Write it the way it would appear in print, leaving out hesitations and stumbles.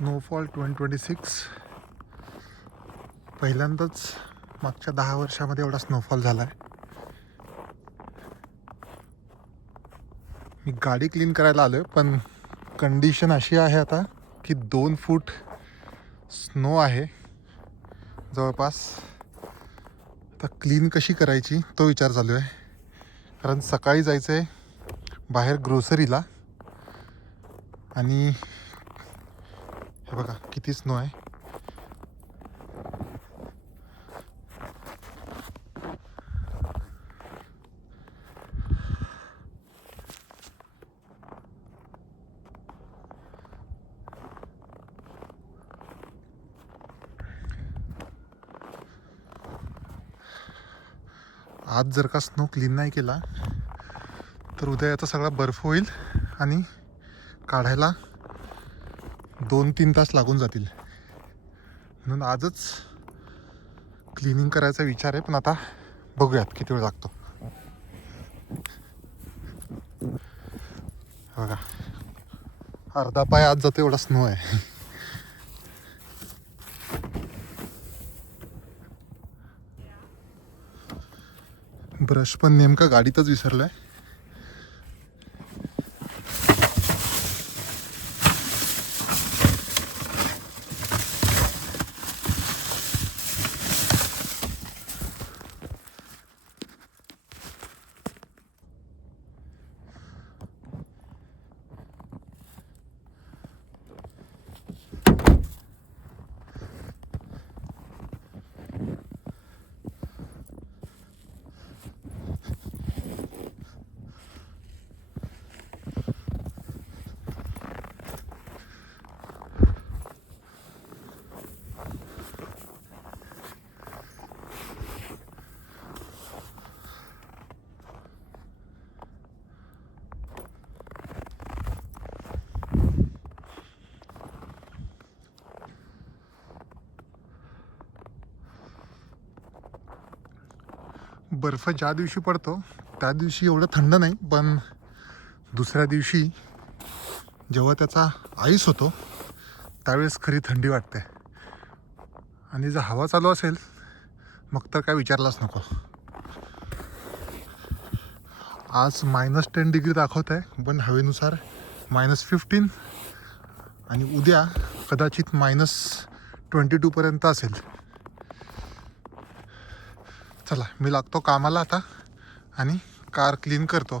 Snowfall 2026 पहिल्यांदाच मागच्या 10 वर्षामध्ये एवढा स्नोफॉल झाला आहे. मी गाडी क्लीन करायला आलो आहे, पण कंडिशन अशी आहे आता की 2 फूट स्नो आहे जवळपास. आता क्लीन कशी करायची तो विचार चालू आहे, कारण सकाळी जायचं आहे बाहेर ग्रोसरीला. आणि हे बघा किती स्नो आहे. आज जर का स्नो क्लीन नाही केला तर उद्या याचा सगळा बर्फ होईल आणि काढायला 2-3 तास लागून जातील. म्हणून आजच क्लिनिंग करायचा विचार आहे, पण आता बघूयात किती वेळ लागतो. बघा अर्धा पाय आज जातो एवढा स्नो आहे. ब्रश पण नेमका गाडीतच विसरलाय. बर्फ ज्या दिवशी पडतो त्या दिवशी एवढं थंड नाही, पण दुसऱ्या दिवशी जेव्हा त्याचा आईस होतो त्यावेळेस खरी थंडी वाटते. आणि जर हवा चालू असेल मग तर काय विचारलाच नको. आज -10 डिग्री दाखवत आहे, पण हवेनुसार -15 आणि उद्या कदाचित -22 पर्यंत असेल. चला मी लागतो कामाला आता आणि कार क्लीन करतो.